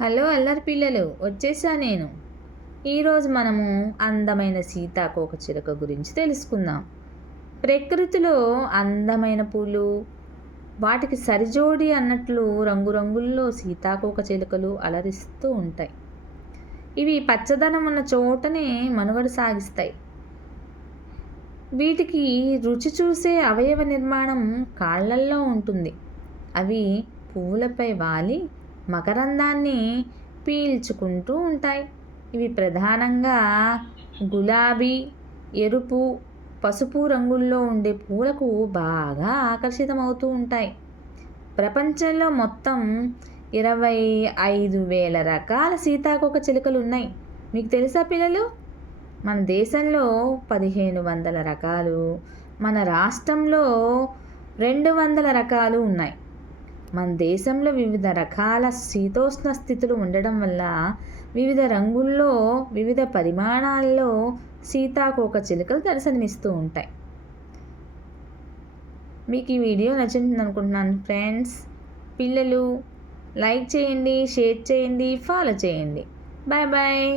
Hello అల్లరి పిల్లలు, వచ్చేసా నేను. ఈరోజు మనము అందమైన సీతాకోక చిలుక గురించి తెలుసుకుందాం. ప్రకృతిలో అందమైన పూలు, వాటికి సరిజోడి అన్నట్లు రంగురంగుల్లో సీతాకోక చిలుకలు అలరిస్తూ ఉంటాయి. ఇవి పచ్చదనం ఉన్న చోటనే మనుగడ సాగిస్తాయి. వీటికి రుచి చూసే అవయవ నిర్మాణం కాళ్ళల్లో ఉంటుంది. అవి పువ్వులపై వాలి మకరందాన్ని పీల్చుకుంటూ ఉంటాయి. ఇవి ప్రధానంగా గులాబీ, ఎరుపు, పసుపు రంగుల్లో ఉండే పూలకు బాగా ఆకర్షితమవుతూ ఉంటాయి. ప్రపంచంలో మొత్తం 25,000 రకాల సీతాకోక చిలుకలు ఉన్నాయి. మీకు తెలుసా పిల్లలు? మన దేశంలో 1,500 రకాలు, మన రాష్ట్రంలో 200 రకాలు ఉన్నాయి. మన దేశంలో వివిధ రకాల శీతోష్ణ స్థితులు ఉండడం వల్ల వివిధ రంగుల్లో, వివిధ పరిమాణాల్లో సీతాకోక చిలుకలు దర్శనమిస్తూ ఉంటాయి. మీకు ఈ వీడియో నచ్చింది అనుకుంటున్నాను ఫ్రెండ్స్. పిల్లలు లైక్ చేయండి, షేర్ చేయండి, ఫాలో చేయండి. Bye bye.